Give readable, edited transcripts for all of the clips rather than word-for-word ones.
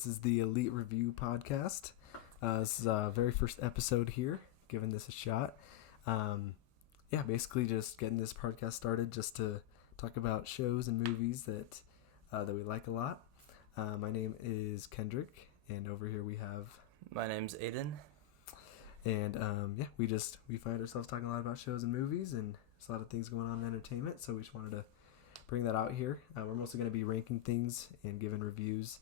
This is the ELEET Review Podcast. This is our very first episode here, giving this a shot. Basically just getting this podcast started just to talk about shows and movies that we like a lot. My name is Kendrick, and over here we have... My name's Aiden. And we find ourselves talking a lot about shows and movies, and there's a lot of things going on in entertainment, so we just wanted to bring that out here. We're mostly going to be ranking things and giving reviews.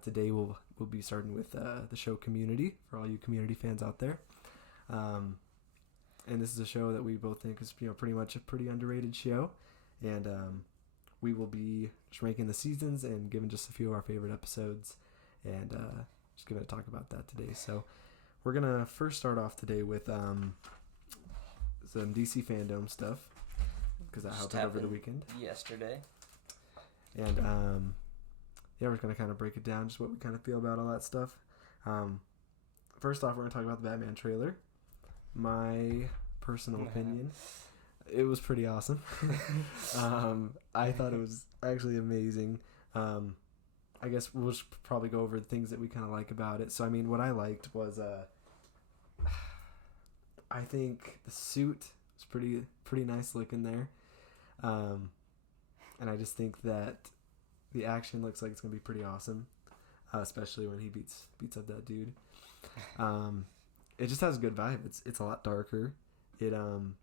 Today we'll be starting with the show Community, for all you Community fans out there. And this is a show that we both think is pretty much a pretty underrated show. And we will be just ranking the seasons and giving just a few of our favorite episodes, and just giving a talk about that today. So we're going to first start off today with some DC Fandome stuff, because that happened over the weekend. Yesterday. And we're going to kind of break it down, just what we kind of feel about all that stuff. First off, we're going to talk about the Batman trailer. My personal opinion, it was pretty awesome. I thought it was actually amazing. I guess we'll just probably go over the things that we kind of like about it. So, I mean, what I liked was, I think the suit was pretty nice looking there. And I just think that the action looks like it's going to be pretty awesome, especially when he beats up that dude. It just has a good vibe. It's a lot darker. And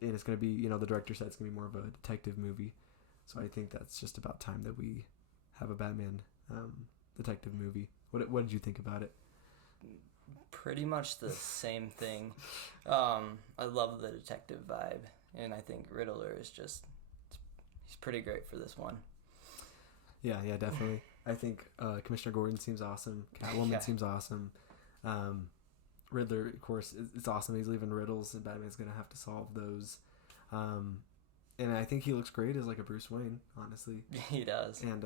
it's going to be, the director said it's going to be more of a detective movie. So I think that's just about time that we have a Batman detective movie. What did you think about it? Pretty much the same thing. I love the detective vibe, and I think Riddler is he's pretty great for this one. Yeah, definitely. I think Commissioner Gordon seems awesome. Catwoman seems awesome. Riddler, of course, it's awesome. He's leaving riddles, and Batman's going to have to solve those. And I think he looks great as like a Bruce Wayne, honestly. He does. And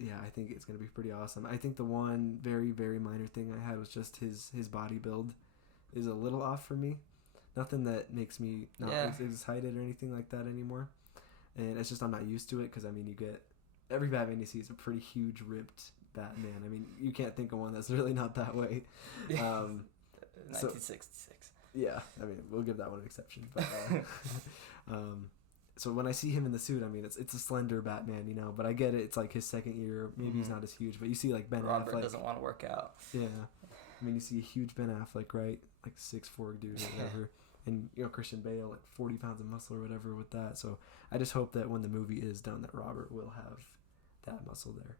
I think it's going to be pretty awesome. I think the one very, very minor thing I had was just his body build is a little off for me. Nothing that makes me not excited or anything like that anymore. And it's just I'm not used to it, because, I mean, you get... Every Batman you see is a pretty huge, ripped Batman. I mean, you can't think of one that's really not that way. 1966. Yeah, I mean, we'll give that one an exception. But, so when I see him in the suit, I mean, it's a slender Batman, but I get it. It's like his second year. Maybe he's not as huge, but you see like Ben Robert Affleck. Doesn't want to work out. Yeah. I mean, you see a huge Ben Affleck, right? Like 6'4" dude or whatever. And, Christian Bale, like 40 pounds of muscle or whatever with that. So I just hope that when the movie is done, that Robert will have that muscle there.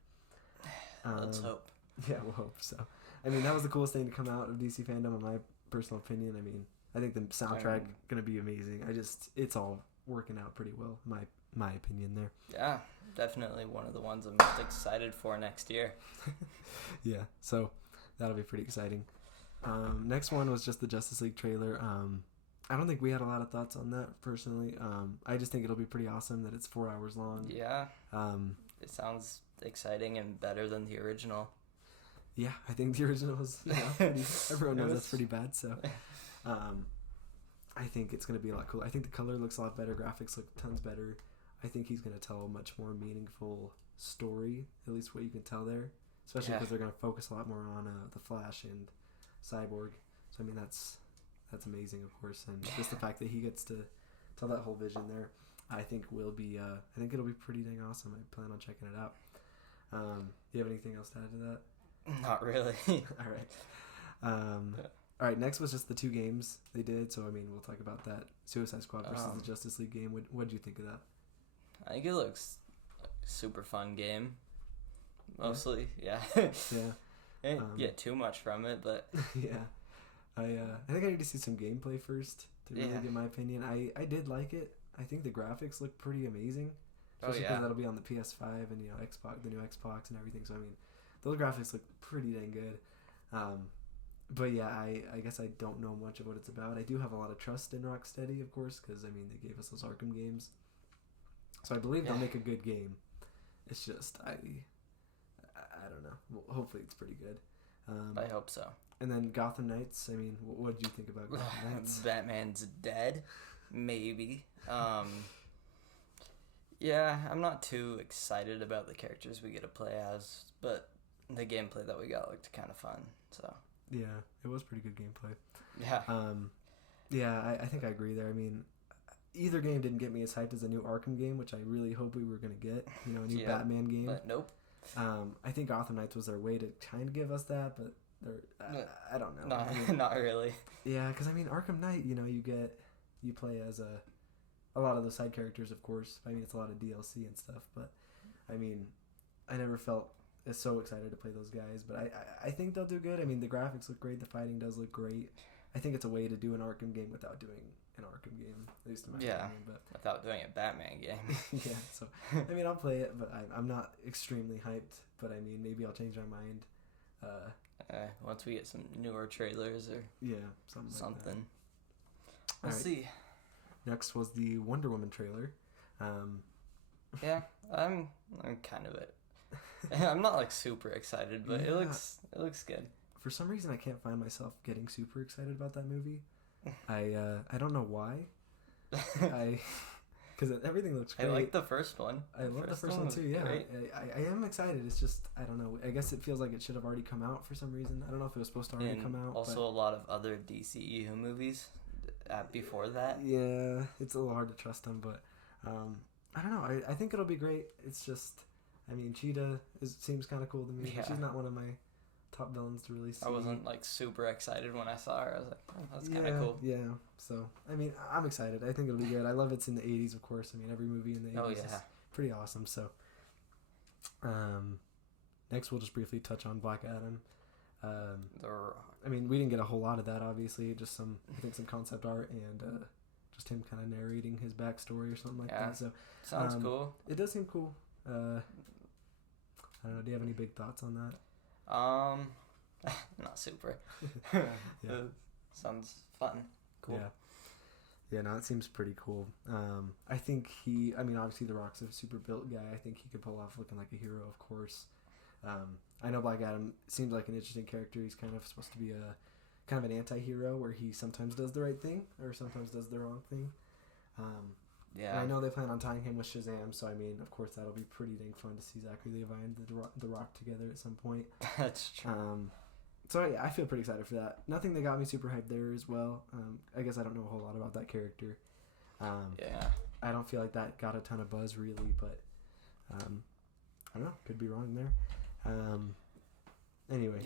Let's hope. Yeah, we'll hope so. I mean, that was the coolest thing to come out of DC Fandome, in my personal opinion. I mean, I think the soundtrack going to be amazing. It's all working out pretty well, my opinion there. Yeah, definitely one of the ones I'm most excited for next year. Yeah, so that'll be pretty exciting. Next one was just the Justice League trailer. I don't think we had a lot of thoughts on that, personally. I just think it'll be pretty awesome that it's 4 hours long. Yeah. It sounds exciting and better than the original. Yeah, I think the original was, everyone knows that's pretty bad, so I think it's going to be a lot cooler. I think the color looks a lot better, graphics look tons better. I think he's going to tell a much more meaningful story, at least what you can tell there, especially because they're going to focus a lot more on the Flash and Cyborg. So, I mean, that's amazing, of course, and just the fact that he gets to tell that whole vision there, I think will be, I think it'll be pretty dang awesome. I plan on checking it out. Do you have anything else to add to that? Not really. All right, next was just the 2 games they did, so, I mean, we'll talk about that. Suicide Squad versus the Justice League game. What did you think of that? I think it looks like a super fun game. Mostly, yeah. I didn't get too much from it, but... Yeah. I think I need to see some gameplay first to really get my opinion. I did like it. I think the graphics look pretty amazing. Especially because that'll be on the PS5 and, Xbox, the new Xbox and everything. So, I mean, those graphics look pretty dang good. But yeah, I guess I don't know much of what it's about. I do have a lot of trust in Rocksteady, of course, because, I mean, they gave us those Arkham games. So I believe they'll make a good game. It's just, I don't know. Well, hopefully it's pretty good. I hope so. And then Gotham Knights, I mean, what did you think about Gotham Knights? Batman's dead. Maybe. Yeah, I'm not too excited about the characters we get to play as, but the gameplay that we got looked kind of fun. So Yeah, it was pretty good gameplay. yeah, Yeah, I think I agree there. I mean, either game didn't get me as hyped as a new Arkham game, which I really hope we were gonna get. You know, a new Batman game. But nope. I think Gotham Knights was their way to kind of give us that, but I don't know. Not really. Yeah, because I mean, Arkham Knight, you know, you play as a lot of the side characters, of course. I mean, it's a lot of DLC and stuff, but I mean, I never felt so excited to play those guys, but I think they'll do good. I mean, the graphics look great, the fighting does look great. I think it's a way to do an Arkham game without doing an Arkham game, at least in my opinion. But without doing a Batman game. yeah, so I mean, I'll play it, but I'm not extremely hyped. But I mean, maybe I'll change my mind. Once we get some newer trailers or something. We'll see. Next was the Wonder Woman trailer. Yeah, I'm kind of it. I'm not like super excited, but it looks good. For some reason, I can't find myself getting super excited about that movie. I don't know why. Because everything looks great. I like the first one. I love the first one too. Yeah, I am excited. It's just I don't know. I guess it feels like it should have already come out for some reason. I don't know if it was supposed to already come out. Also, a lot of other DCEU movies before that. Yeah, it's a little hard to trust them, but I don't know. I think it'll be great. It's just, I mean, Cheetah seems kind of cool to me. Yeah. She's not one of my top villains to really see. I wasn't like super excited when I saw her. I was like, oh, that's kind of cool. Yeah. So I mean, I'm excited. I think it'll be good. I love it's in the 80s, of course. I mean, every movie in the 80s is pretty awesome. So next we'll just briefly touch on Black Adam. I mean, we didn't get a whole lot of that, obviously. Just some concept art and just him kind of narrating his backstory or something like that. So sounds cool. It does seem cool. I don't know. Do you have any big thoughts on that? Not super. Yeah. Sounds fun. Cool. Yeah, no, it seems pretty cool. I think obviously The Rock's a super built guy. I think he could pull off looking like a hero, of course. I know Black Adam seems like an interesting character. He's kind of supposed to be a kind of an anti-hero where he sometimes does the right thing or sometimes does the wrong thing. And I know they plan on tying him with Shazam, so I mean, of course, that'll be pretty dang fun to see Zachary Levi and the Rock together at some point. That's true. So yeah, I feel pretty excited for that. Nothing that got me super hyped there as well. I guess I don't know a whole lot about that character. I don't feel like that got a ton of buzz really, but I don't know. Could be wrong there. Anyway,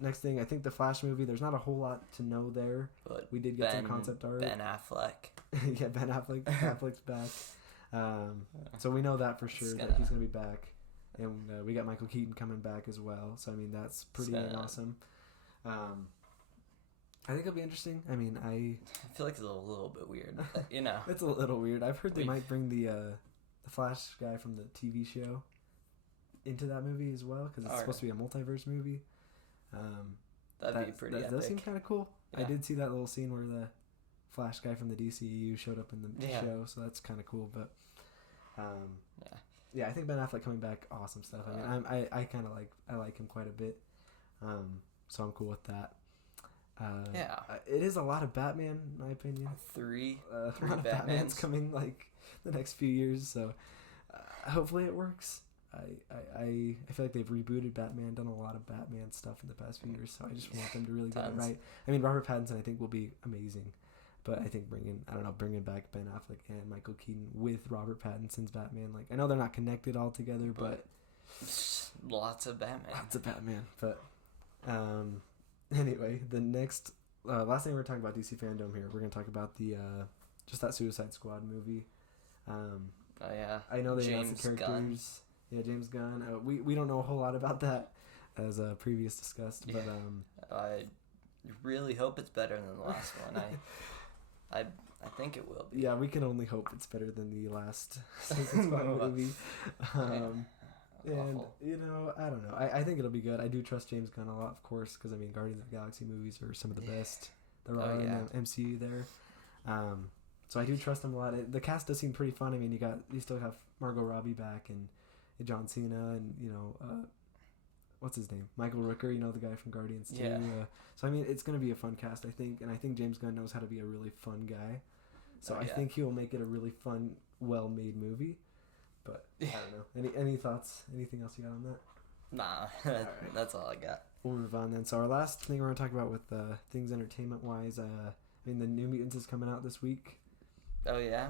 next thing, I think the Flash movie, there's not a whole lot to know there. But we did get some concept art. Ben Affleck. Yeah, Ben Affleck's back. So we know that for sure, that he's going to be back. And we got Michael Keaton coming back as well. So, I mean, that's pretty awesome. I think it'll be interesting. I mean, I feel like it's a little bit weird, but, you know. It's a little weird. I've heard they might bring the Flash guy from the TV show into that movie as well, because it's supposed to be a multiverse movie. That'd be pretty epic. That does seem kind of cool. Yeah. I did see that little scene where the Flash guy from the DCEU showed up in the show, so that's kind of cool. But I think Ben Affleck coming back, awesome stuff. I mean, I like him quite a bit, so I'm cool with that. It is a lot of Batman, in my opinion. Three a lot of Batman's coming like the next few years, so hopefully it works. I feel like they've rebooted Batman, done a lot of Batman stuff in the past few years, so I just want them to really get it right. I mean, Robert Pattinson I think will be amazing, but I think bringing back Ben Affleck and Michael Keaton with Robert Pattinson's Batman, like I know they're not connected all together, but lots of Batman. But anyway, the next last thing we're talking about DC Fandome here. We're gonna talk about the just that Suicide Squad movie. I know they announced the characters. Gunn. Yeah, James Gunn. We don't know a whole lot about that, as previous discussed, but I really hope it's better than the last one. I think it will be. Yeah, we can only hope it's better than the last Suicide Squad movie. And you know, I don't know. I think it'll be good. I do trust James Gunn a lot, of course, because I mean, Guardians of the Galaxy movies are some of the best there are in the MCU there. So I do trust him a lot. The cast does seem pretty fun. I mean, you still have Margot Robbie back and John Cena and, you know, what's his name? Michael Rooker, you know, the guy from Guardians 2. So, I mean, it's going to be a fun cast, I think. And I think James Gunn knows how to be a really fun guy. So I think he will make it a really fun, well-made movie. But I don't know. Any thoughts? Anything else you got on that? Nah, that's all I got. We'll move on then. So our last thing we're going to talk about with things entertainment-wise, I mean, the New Mutants is coming out this week. Oh, yeah?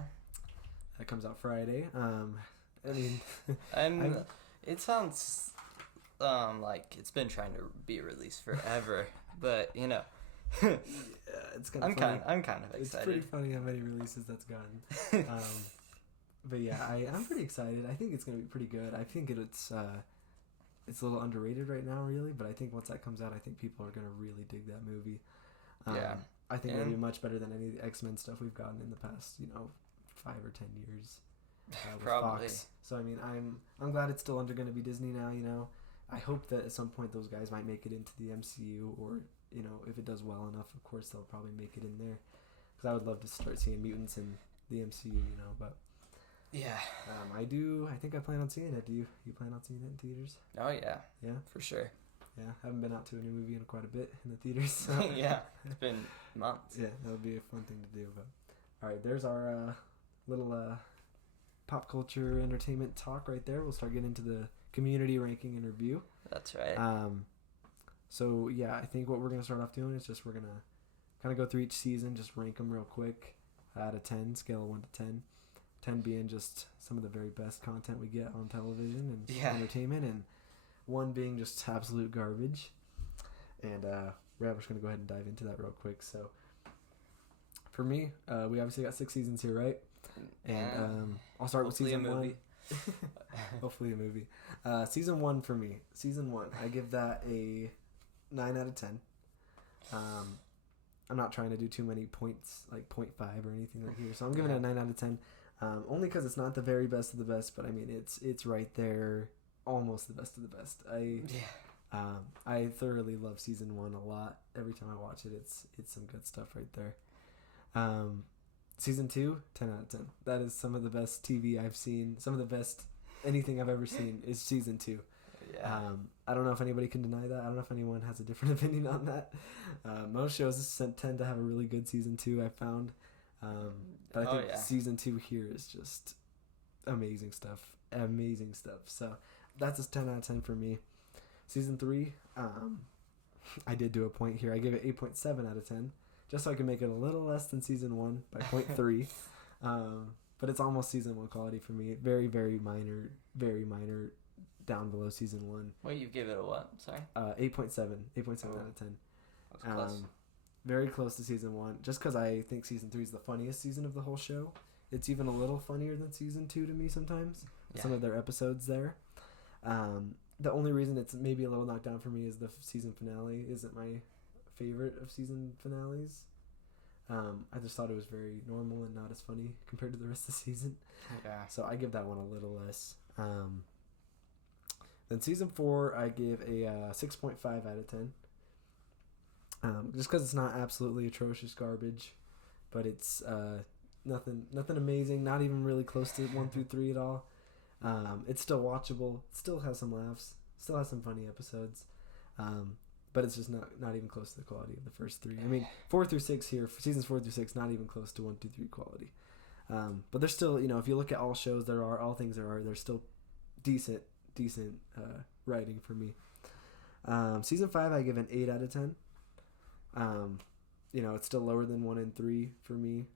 That comes out Friday. I mean... It sounds like it's been trying to be released forever, but, you know... yeah, it's kind of funny. I'm kind of excited. It's pretty funny how many releases that's gotten. But yeah, I'm pretty excited. I think it's going to be pretty good. I think it's a little underrated right now, really, but I think once that comes out, I think people are going to really dig that movie. Yeah. I think it'll be much better than any of the X-Men stuff we've gotten in the past, 5 or 10 years. With Probably. Fox. So, I mean, I'm glad it's still going to be Disney now, I hope that at some point those guys might make it into the MCU, or, if it does well enough, of course, they'll probably make it in there. Because I would love to start seeing mutants in the MCU, but... Yeah. I do. I think I plan on seeing it. Do you plan on seeing it in theaters? Oh, yeah. Yeah? For sure. Yeah. I haven't been out to a new movie in quite a bit in the theaters. So. Yeah. It's been months. Yeah. That would be a fun thing to do. But all right. There's our little pop culture entertainment talk right there. We'll start getting into the community ranking and review. That's right. So, yeah, I think what we're going to start off doing is just we're going to kind of go through each season, just rank them real quick out of 10, scale of 1 to 10. 10 being just some of the very best content we get on television and entertainment, and 1 being just absolute garbage. And we're just going to go ahead and dive into that real quick. So for me, we obviously got 6 seasons here, right? And I'll start with season 1. Hopefully a movie. Season 1 for me. Season 1, I give that a 9 out of 10. I'm not trying to do too many points, like 0.5 or anything like here. So I'm giving it a 9 out of 10. Only because it's not the very best of the best, but I mean it's right there, almost the best of the best. I thoroughly love season 1 a lot. Every time I watch it, it's some good stuff right there. Season 2, 10 out of 10. That is some of the best TV I've seen. Some of the best anything I've ever seen is season 2. Yeah. I don't know if anybody can deny that. I don't know if anyone has a different opinion on that. Most shows tend to have a really good season 2, I've found. But I think season 2 here is just amazing stuff. Amazing stuff. So that's a 10 out of 10 for me. Season 3, I did do a point here. I gave it 8.7 out of 10, just so I can make it a little less than season 1 by 0.3. But it's almost season 1 quality for me. Very, very minor down below season 1. Wait, you give it a what? Sorry? 8.7 out of 10. That's close. Very close to season 1, just because I think season 3 is the funniest season of the whole show. It's even a little funnier than season 2 to me sometimes. Yeah. Some of their episodes there. The only reason it's maybe a little knocked down for me is the season finale isn't my favorite of season finales. I just thought it was very normal and not as funny compared to the rest of the season. Yeah. So I give that one a little less. Then season 4, I give a 6.5 out of 10. Just because it's not absolutely atrocious garbage, but it's nothing amazing, not even really close to 1 through 3 at all. It's still watchable, still has some laughs, still has some funny episodes, but it's just not even close to the quality of the first 3. I mean, 4 through 6 here, seasons 4 through 6, not even close to 1 through 3 quality. But there's still, if you look at all shows all things there's still decent writing for me. Season 5, I give an 8 out of 10. It's still lower than 1 and 3 for me,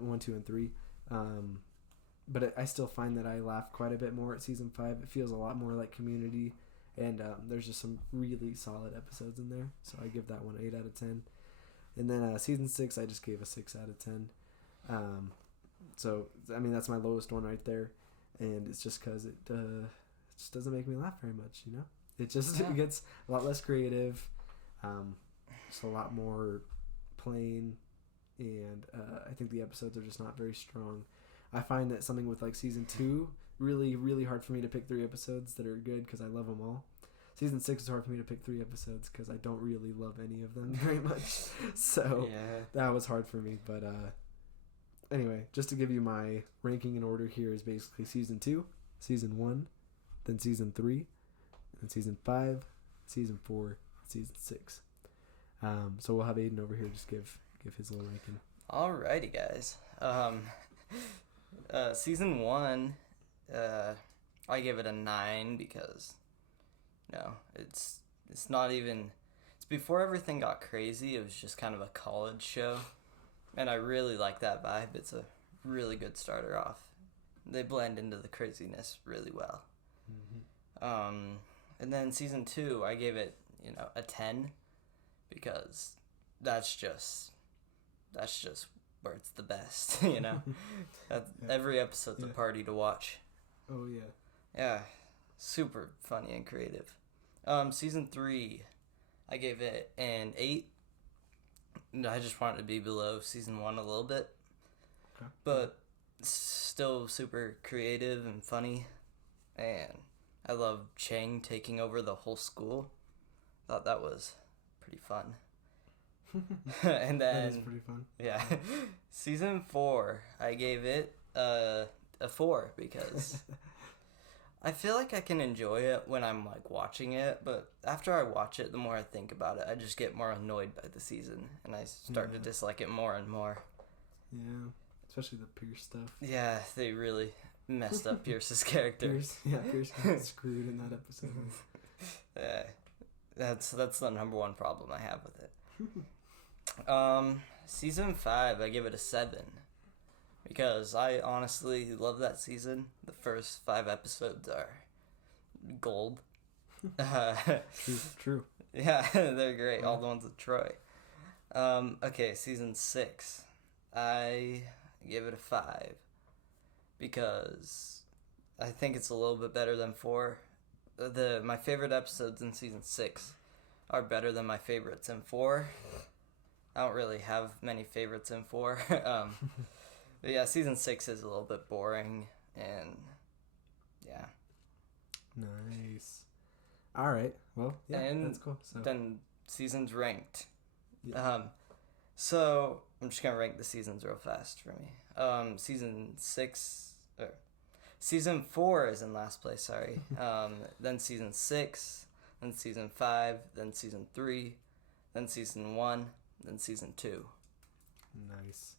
1, 2, and 3. But I still find that I laugh quite a bit more at season 5. It feels a lot more like Community, and there's just some really solid episodes in there. So I give that one 8 out of 10. And then season 6, I just gave a 6 out of 10. So I mean that's my lowest one right there, and it's just because it just doesn't make me laugh very much. It just it gets a lot less creative. Just a lot more plain, and I think the episodes are just not very strong. I find that something with like season 2, really, really hard for me to pick 3 episodes that are good because I love them all. Season 6 is hard for me to pick 3 episodes because I don't really love any of them very much. So that was hard for me. But anyway, just to give you my ranking in order here is basically season 2, season 1, then season 3, then season 5, season 4, season 6. So we'll have Aiden over here just give his little ranking. Alrighty, guys. Season 1 I give it a 9 because, it's not even, it's before everything got crazy. It was just kind of a college show, and I really like that vibe. It's a really good starter off. They blend into the craziness really well. Mm-hmm. And then season 2, I gave it, a 10 because that's just where it's the best, Every episode's a party to watch. Oh, yeah. Yeah, super funny and creative. Season 3, I gave it an 8. I just wanted to be below season 1 a little bit. Okay. But still super creative and funny. And I love Chang taking over the whole school. Thought that was pretty fun. And then that is pretty fun. Yeah. Season 4, I gave it a 4 because I feel like I can enjoy it when I'm like watching it, but after I watch it, the more I think about it, I just get more annoyed by the season, and I start to dislike it more and more. Yeah, especially the Pierce stuff. Yeah, they really messed up Pierce's character. Pierce got screwed in that episode. Yeah, that's the number one problem I have with it. Season 5, I give it a 7 because I honestly love that season. The first 5 episodes are gold. True. Yeah, they're great. All the ones with Troy. Okay, season 6, I give it a 5 because I think it's a little bit better than 4. My favorite episodes in season 6 are better than my favorites in 4. I don't really have many favorites in 4. But yeah, season 6 is a little bit boring, and yeah. Nice. All right. Well, yeah, and that's cool. So then seasons ranked. Yeah. So I'm just gonna rank the seasons real fast for me. Season 4 is in last place. Sorry. Then season 6, then season 5, then season 3, then season 1, then season 2. Nice.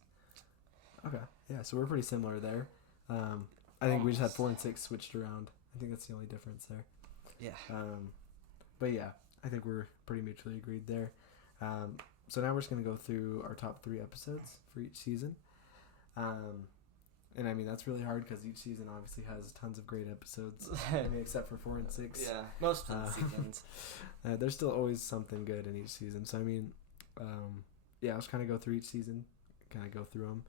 Okay. Yeah, so we're pretty similar there. I think we just had 4 and 6 switched around. I think that's the only difference there. Yeah. But yeah, I think we're pretty mutually agreed there. So now we're just going to go through our top 3 episodes for each season. And I mean, that's really hard because each season obviously has tons of great episodes. I mean, except for 4 and 6. Yeah, most of the seasons. There's still always something good in each season. So, I mean, yeah, I'll just kind of go through each season, kind of go through them.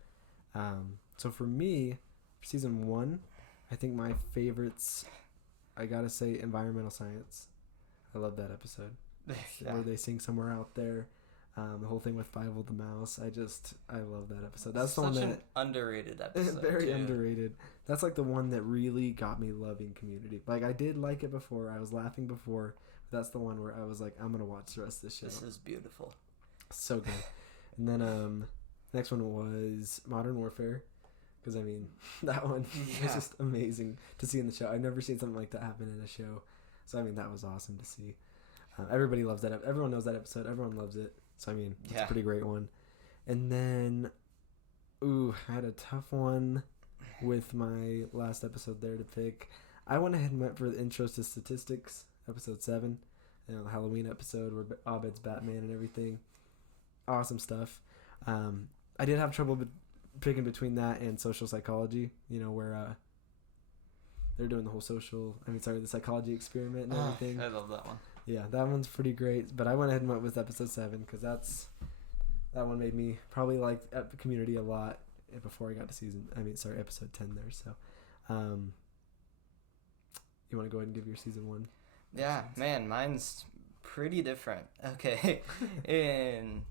So for me, for season 1, I think my favorites, I gotta say, environmental science. I love that episode. Yeah. Where they sing Somewhere Out There. The whole thing with Fievel the Mouse. I love that episode. That's the one that, an underrated episode. Very too. underrated. That's like the one that really got me loving Community. Like, I did like it before. I was laughing before. But that's the one where I was like, I'm gonna watch the rest of this show. This is beautiful. So good. And then next one was Modern Warfare. Because, I mean, that one was just amazing to see in the show. I've never seen something like that happen in a show. So, I mean, that was awesome to see. Everybody loves that. Everyone knows that episode. Everyone loves it. So, I mean, it's a pretty great one. And then, I had a tough one with my last episode there to pick. I went ahead and went for the Intros to Statistics, episode 7. The Halloween episode where Abed's Batman and everything. Awesome stuff. I did have trouble picking between that and Social Psychology, where they're doing the whole the psychology experiment and everything. I love that one. Yeah, that one's pretty great, but I went ahead and went with episode 7 because that one made me probably like Community a lot before I got to episode 10 there. So, you want to go ahead and give your season 1? Yeah, man, mine's pretty different. Okay, in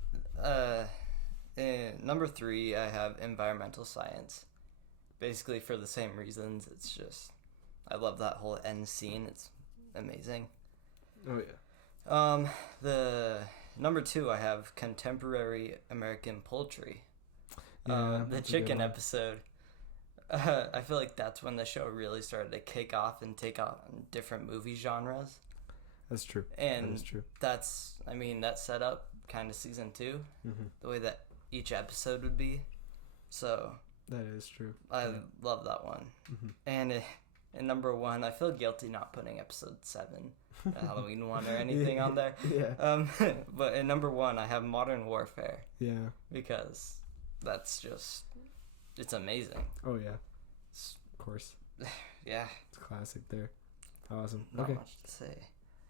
number 3, I have environmental science. Basically for the same reasons. It's just, I love that whole end scene. It's amazing. Oh yeah. The number 2, I have contemporary American poultry. The chicken episode. I feel like that's when the show really started to kick off and take on different movie genres. That's true. And that is true. That set up kind of season 2, the way that each episode would be. So that is true. I love that one. And in number 1, I feel guilty not putting episode 7, the Halloween one, or anything on there. Yeah. But in number 1, I have Modern Warfare. Yeah. Because that's just, it's amazing. Oh, yeah. Of course. Yeah. It's a classic there. Awesome. Not okay. much to say.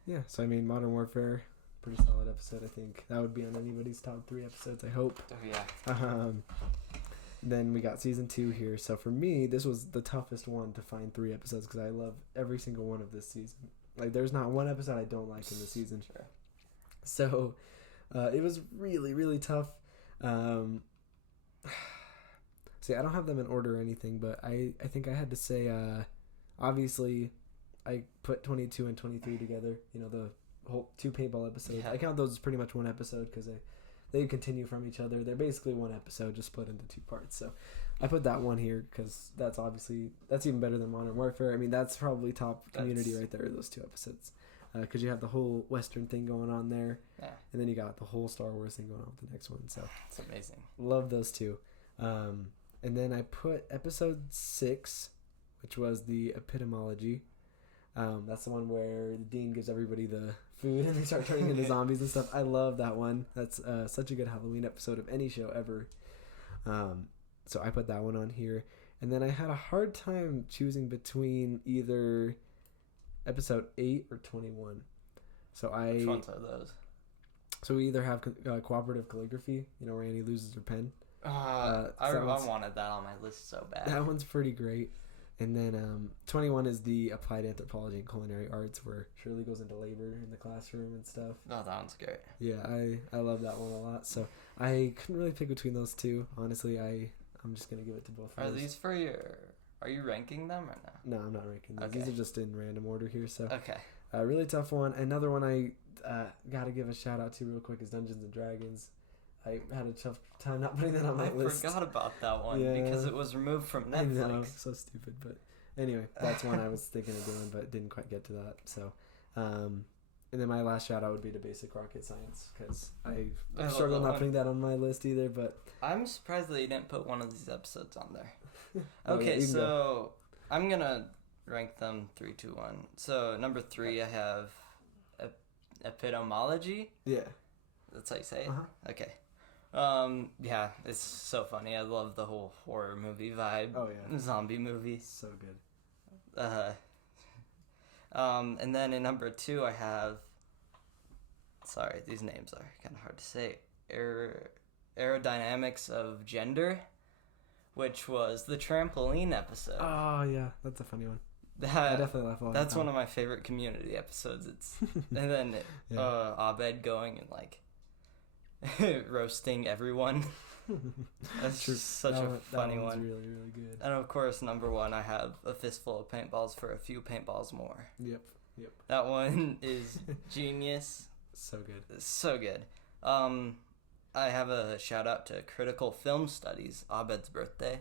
Yeah, so I mean, Modern Warfare, pretty solid episode, I think. That would be on anybody's top 3 episodes, I hope. Oh, yeah. Then we got season 2 here. So for me, this was the toughest one to find 3 episodes because I love every single one of this season. Like, there's not one episode I don't like in the season. Sure. So it was really, really tough. See, I don't have them in order or anything, but I think I had to say, obviously, I put 22 and 23 together. You know, the whole 2 paintball episodes. Yeah. I count those as pretty much one episode because they continue from each other. They're basically one episode just split into 2 parts. So I put that one here because that's even better than Modern Warfare. I mean, that's probably top community right there, those 2 episodes. Because you have the whole Western thing going on there. Yeah. And then you got the whole Star Wars thing going on with the next one. So it's amazing. Love those 2. And then I put episode 6, which was the epitomology. That's the one where the dean gives everybody the food and they start turning into zombies and stuff. I love that one. That's such a good Halloween episode of any show ever. So I put that one on here. And then I had a hard time choosing between either episode 8 or 21. So Which ones are those? So we either have cooperative calligraphy, you know, where Annie loses her pen. I wanted that on my list so bad. That one's pretty great. And then 21 is the applied anthropology and culinary arts, where Shirley goes into labor in the classroom and stuff. Oh, that one's great. Yeah, I love that one a lot. So I couldn't really pick between those 2. Honestly, I'm just going to give it to both of Are those. these for are you ranking them or no? No, I'm not ranking these. Okay. These are just in random order here. So Okay. Really tough one. Another one I got to give a shout out to real quick is Dungeons and Dragons. I had a tough time not putting that on my list. I forgot about that one because it was removed from Netflix. I know, so stupid. But anyway, that's one I was thinking of doing, but didn't quite get to that. So, and then my last shout out would be to Basic Rocket Science because I struggled not putting that on my list either. But I'm surprised that you didn't put one of these episodes on there. Oh, Okay, yeah, so I'm gonna rank them 3, 2, 1. So number 3, I have epitomology. Yeah, that's how you say it. Uh-huh. Okay. Yeah, it's so funny. I love the whole horror movie vibe. Oh yeah, zombie movie. So good. And then in number 2, I have. Sorry, these names are kind of hard to say. Aerodynamics of Gender, which was the trampoline episode. Oh yeah, that's a funny one. I definitely laugh all That's one of my favorite Community episodes. It's and then Abed going and like roasting everyone. That's just such a funny one. Really, really good. And of course, number 1, I have a fistful of paintballs for a few paintballs more. Yep. That one is genius. So good. So good. I have a shout out to Critical Film Studies, Abed's birthday,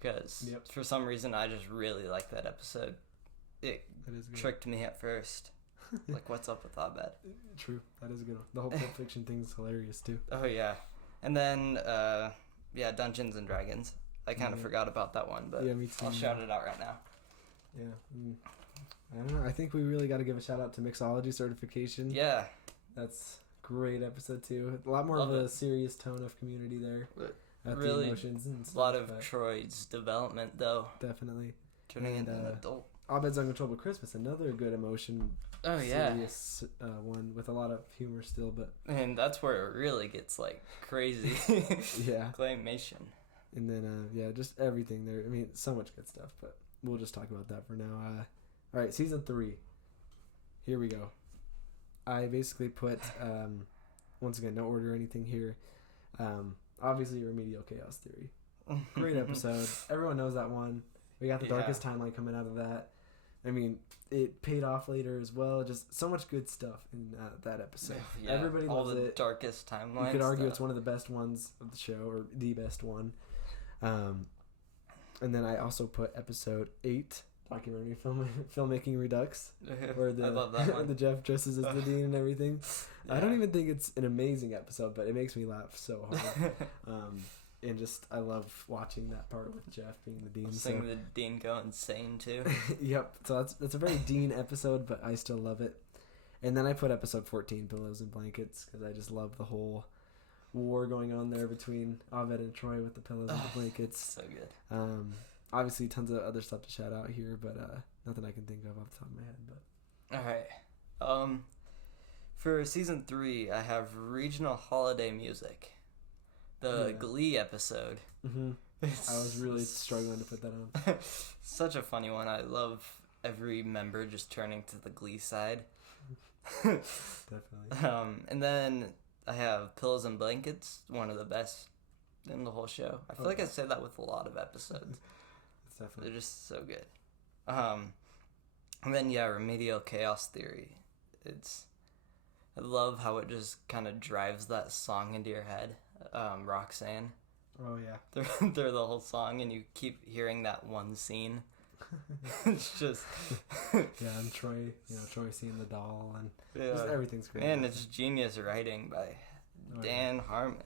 because for some reason I just really like that episode. It tricked me at first. Like, what's up with Abed? True. That is a good one. The whole Pulp Fiction thing's hilarious too. Oh yeah. And then Dungeons and Dragons. I kind of forgot about that one, but me too. I'll shout it out right now. Yeah. I don't know. I think we really got to give a shout out to Mixology Certification. Yeah. That's great episode too. A lot more of a serious tone of Community there. Really, the emotions and stuff, a lot of Troy's development though. Definitely. Turning into an adult. Abed's Uncontrollable Christmas, another good emotion. Oh yeah. Serious one with a lot of humor still, but. And that's where it really gets like crazy. Yeah. Claymation. And then just everything there. I mean, so much good stuff, but we'll just talk about that for now. All right, season 3. Here we go. I basically put, once again, no order or anything here. Obviously, Remedial Chaos Theory. Great episode. Everyone knows that one. We got the darkest timeline coming out of that. I mean, it paid off later as well. Just so much good stuff in that episode. Yeah, everybody loves it. All the darkest timelines. You could argue it's one of the best ones of the show, or the best one. And then I also put episode 8, documentary filmmaking Redux, where I love that one. the Jeff dresses as the dean and everything. Yeah. I don't even think it's an amazing episode, but it makes me laugh so hard. And just, I love watching that part with Jeff being the dean. Seeing the dean go insane, too. Yep. So that's a very Dean episode, but I still love it. And then I put episode 14, Pillows and Blankets, because I just love the whole war going on there between Abed and Troy with the pillows and the blankets. So good. Obviously, tons of other stuff to shout out here, but nothing I can think of off the top of my head. But all right. For season 3, I have regional holiday music. The Glee episode. Mm-hmm. I was really struggling to put that on. Such a funny one. I love every member just turning to the Glee side. Definitely. And then I have Pillows and Blankets, one of the best in the whole show. I feel like I say that with a lot of episodes. Definitely. They're just so good. And then Remedial Chaos Theory. I love how it just kind of drives that song into your head. Roxanne. Oh yeah. They're the whole song, and you keep hearing that one scene. It's just and Troy, Troy seeing the doll, and just everything's great. And it's genius writing by Dan Harmon.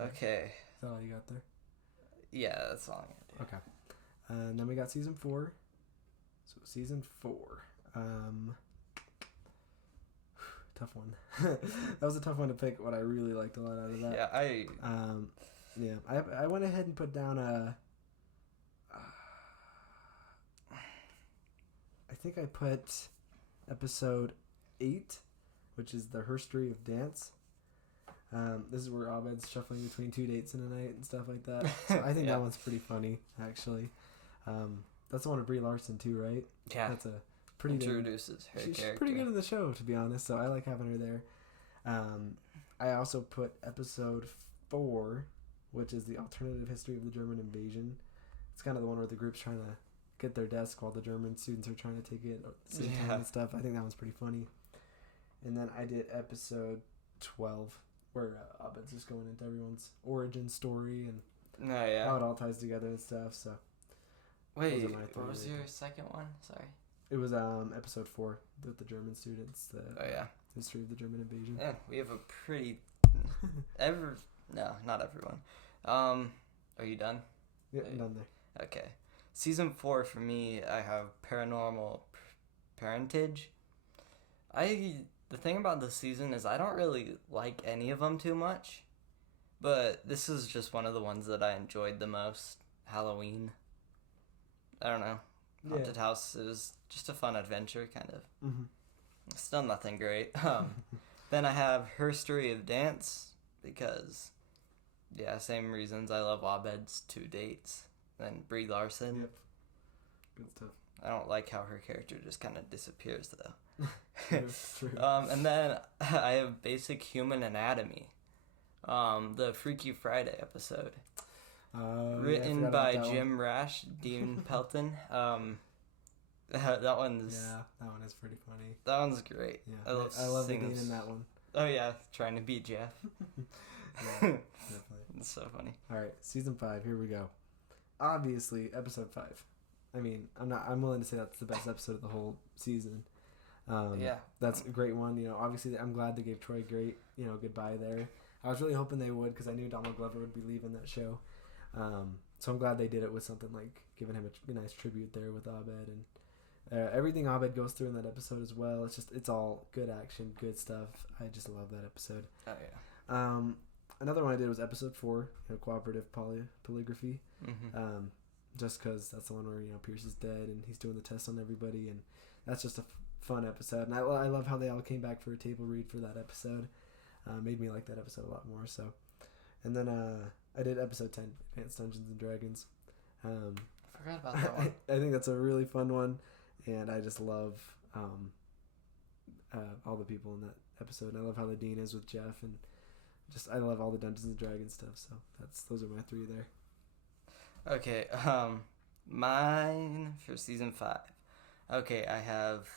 Okay. Is that all you got there? Yeah, that's all I got. Okay. And then we got season 4. So season 4. Tough one. That was a tough one to pick. What I really liked a lot out of that. Yeah, I went ahead and put down I think I put episode 8, which is the History of Dance. This is where Abed's shuffling between 2 dates in a night and stuff like that. So I think that one's pretty funny, actually. That's the one with Brie Larson too, right? Yeah. That's a pretty introduces her she's character. Pretty good in the show, to be honest. So I like having her there. I also put episode 4, which is the alternative history of the German invasion. It's kind of the one where the group's trying to get their desk while the German students are trying to take it at the same time and stuff. I think that one's pretty funny. And then I did episode 12, where Abed's just going into everyone's origin story and how it all ties together and stuff. So wait, what was your second one? Sorry. It was episode 4 with the German students. The history of the German invasion. Yeah, we have a pretty no, not everyone. Are you done? Yeah, I'm done there. Okay. Season 4 for me, I have Paranormal Parentage. The thing about this season is I don't really like any of them too much, but this is just one of the ones that I enjoyed the most. Halloween. I don't know. Haunted House is just a fun adventure, kind of. Mm-hmm. Still nothing great. Then I have History of Dance, because, same reasons. I love Abed's 2 dates. And Brie Larson. Yep. Good stuff. I don't like how her character just kind of disappears, though. True. And then I have Basic Human Anatomy. The Freaky Friday episode. Written by Jim Rash, Dean Pelton. That one's... Yeah, that one is pretty funny. That one's great. Yeah, I love the Dean in that one. Oh, yeah, trying to beat Jeff. Definitely. It's so funny. All right, season 5, here we go. Obviously, episode 5. I mean, I'm willing to say that's the best episode of the whole season. That's a great one. Obviously, I'm glad they gave Troy a great, goodbye there. I was really hoping they would, because I knew Donald Glover would be leaving that show. So I'm glad they did it with something like giving him a nice tribute there with Abed, and everything Abed goes through in that episode as well. It's all good action, good stuff. I just love that episode. Oh yeah. Another one I did was episode 4, cooperative polygraphy. Mm-hmm. Just because that's the one where Pierce is dead and he's doing the test on everybody, and that's just a fun episode. And I love how they all came back for a table read for that episode. Made me like that episode a lot more. So, and then I did episode 10, Advanced Dungeons and Dragons. I forgot about that one. I think that's a really fun one, and I just love all the people in that episode. And I love how the Dean is with Jeff, and I love all the Dungeons and Dragons stuff. So those are my 3 there. Okay, mine for season 5. Okay, I have...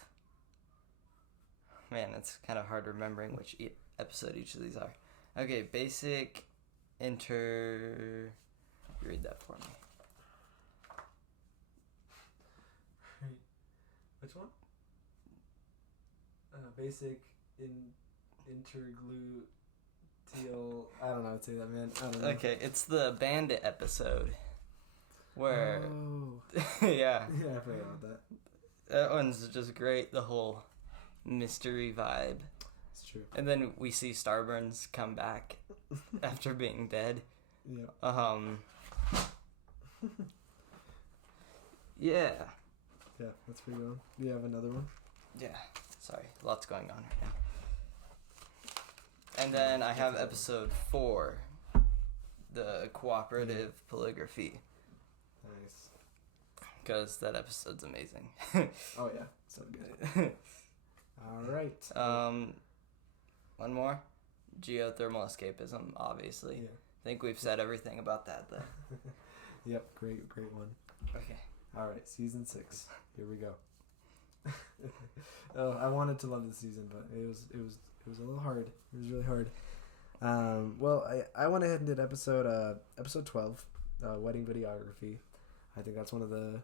Man, it's kind of hard remembering which episode each of these are. Okay, Basic Inter... Read that for me. Which one? Basic Interglue... Teal. I don't know how to say that, man. I don't know. Okay, it's the bandit episode. Where... Oh. yeah. Yeah, I forgot about that. That one's just great, the whole mystery vibe. It's true. And then we see Starburns come back after being dead. Yeah. Yeah. Yeah, that's pretty good. Do you have another one? Yeah. Sorry, lots going on right now. And then I have episode 4, the cooperative polygraphy. Nice. Because that episode's amazing. Oh yeah, so good. All right. One more. Geothermal escapism, obviously. Yeah. I think we've said everything about that, though. Yep, great one. Okay. All right, season 6. Here we go. Oh, I wanted to love the season, but it was a little hard. It was really hard. Well, I went ahead and did episode 12, wedding videography. I think that's one of the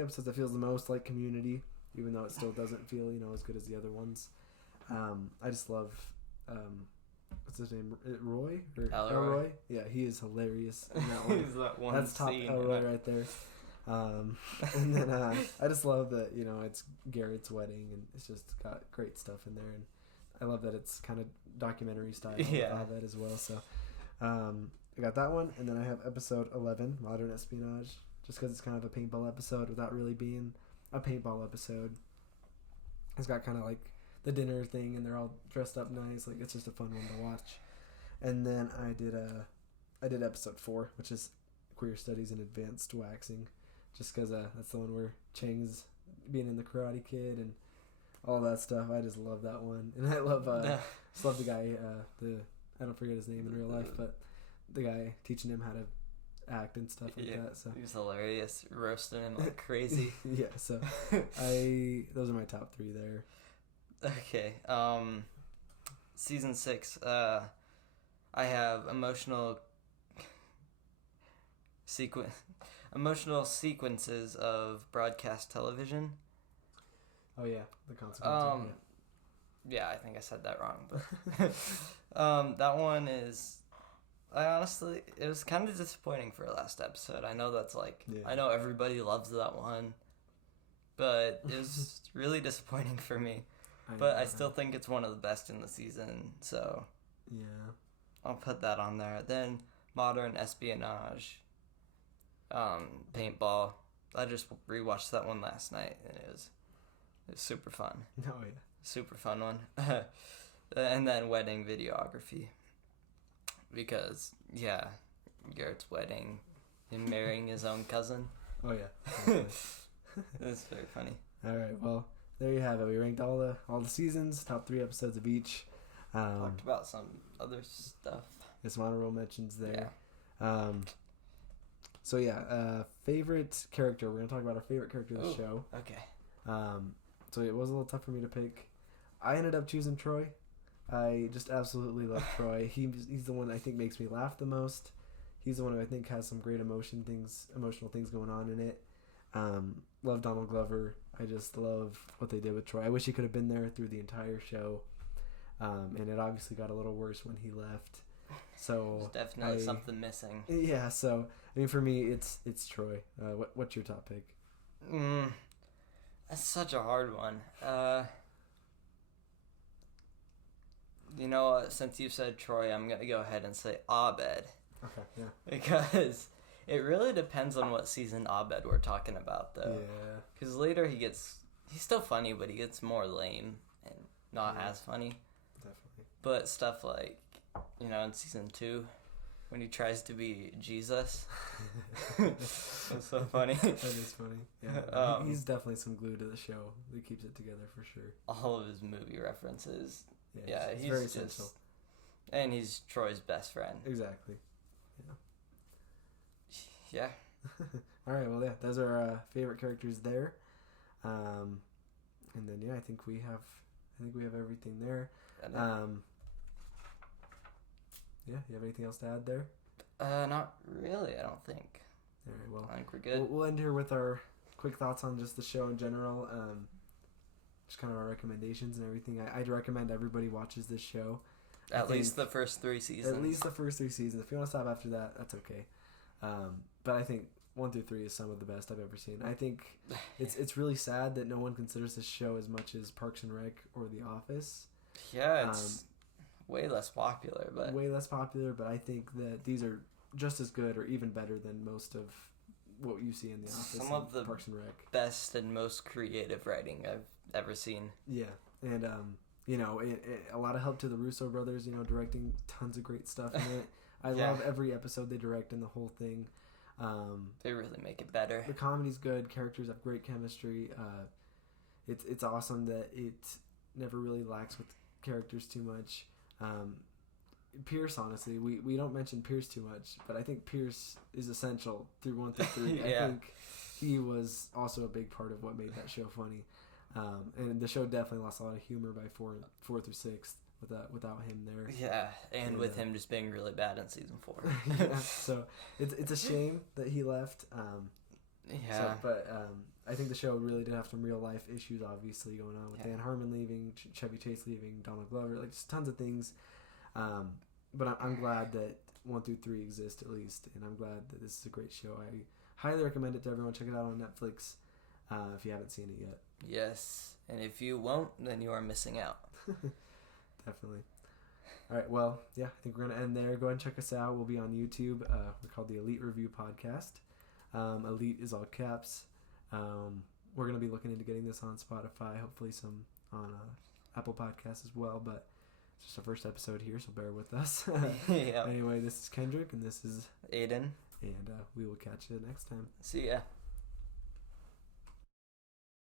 episodes that feels the most like Community, even though it still doesn't feel as good as the other ones. I just love what's his name, Roy or Elroy? Yeah, he is hilarious in that one. He's that one That's top scene Elroy right there. And then I just love that it's Garrett's wedding, and it's just got great stuff in there, and I love that it's kind of documentary style. Yeah. I love that as well. So I got that one, and then I have episode 11, Modern Espionage, just because it's kind of a paintball episode without really being a paintball episode. It's got kind of like the dinner thing, and they're all dressed up nice. Like, it's just a fun one to watch. And then I did episode 4, which is Queer Studies and Advanced Waxing, just because that's the one where Chang's being in the Karate Kid and all that stuff. I just love that one, and I love just love the guy. I don't forget his name in real life, but the guy teaching him how to act and stuff like that. So he was hilarious, roasting him like crazy. Yeah. So those are my top 3 there. Okay. Season 6. I have emotional sequences of broadcast television. Oh yeah, the consequences. Yeah, I think I said that wrong, but that one is. It was kind of disappointing for last episode. I know that's I know everybody loves that one, but it was really disappointing for me. But I still think it's one of the best in the season, so yeah, I'll put that on there. Then Modern Espionage, paintball. I just rewatched that one last night, and it was super fun. Oh yeah, super fun one. And then wedding videography, because Garrett's wedding, him marrying his own cousin. Oh yeah, That's very funny. All right, well, there you have it. We ranked all the seasons, top 3 episodes of each. Talked about some other stuff. Some honorable mentions there. Yeah. So yeah, favorite character. We're gonna talk about our favorite character of the show. Okay. So it was a little tough for me to pick. I ended up choosing Troy. I just absolutely love Troy. He's the one I think makes me laugh the most. He's the one who I think has some great emotional things going on in it. Love Donald Glover. I just love what they did with Troy. I wish he could have been there through the entire show. And it obviously got a little worse when he left. So there's definitely something missing. Yeah, so I mean, for me, it's Troy. What's your top pick? That's such a hard one. You know what? Since you said Troy, I'm gonna go ahead and say Abed. Okay, yeah. Because it really depends on what season Abed we're talking about, though. Yeah. Because later he's still funny, but he gets more lame and not as funny. Definitely. But stuff like, in season 2, when he tries to be Jesus. That's so funny. That is funny. Yeah. He's definitely some glue to the show. He keeps it together for sure. All of his movie references. Yeah, he's very essential. And he's Troy's best friend. Exactly. Yeah. All right. Well, yeah, those are our favorite characters there. And then I think we have everything there. Yeah. You have anything else to add there? Not really. I don't think. All right. Well, I think we're good. We'll end here with our quick thoughts on just the show in general. Just kind of our recommendations and everything. I'd recommend everybody watches this show. At least the first 3 seasons. At least the first 3 seasons. If you want to stop after that, that's okay. But I think 1 through 3 is some of the best I've ever seen. I think it's really sad that no one considers this show as much as Parks and Rec or The Office. Yeah, it's way less popular, but I think that these are just as good or even better than most of what you see in The Office. Some of the Parks and Rec. Best and most creative writing I've ever seen. Yeah, and a lot of help to the Russo brothers. Directing tons of great stuff in it. I love every episode they direct and the whole thing. They really make it better. The comedy's good. Characters have great chemistry. It's awesome that it never really lacks with characters too much. Pierce, honestly, we don't mention Pierce too much, but I think Pierce is essential through 1 through 3. Yeah. I think he was also a big part of what made that show funny. And the show definitely lost a lot of humor by 4 through 6 without him there. Yeah, and with him just being really bad in season 4. Yeah, so it's a shame that he left. But I think the show really did have some real life issues, obviously, going on with Dan Harmon leaving, Chevy Chase leaving, Donald Glover, like just tons of things. But I'm glad that 1 through 3 exist at least, and I'm glad that this is a great show. I highly recommend it to everyone. Check it out on Netflix if you haven't seen it yet. Yes, and if you won't, then you are missing out. Definitely. All right, well, yeah, I think we're going to end there. Go ahead and check us out. We'll be on YouTube. We're called the ELEET Review Podcast. ELEET is all caps. We're going to be looking into getting this on Spotify, hopefully some on Apple Podcasts as well, but it's just our first episode here, so bear with us. Yeah. Anyway, this is Kendrick, and this is Aiden. And we will catch you next time. See ya.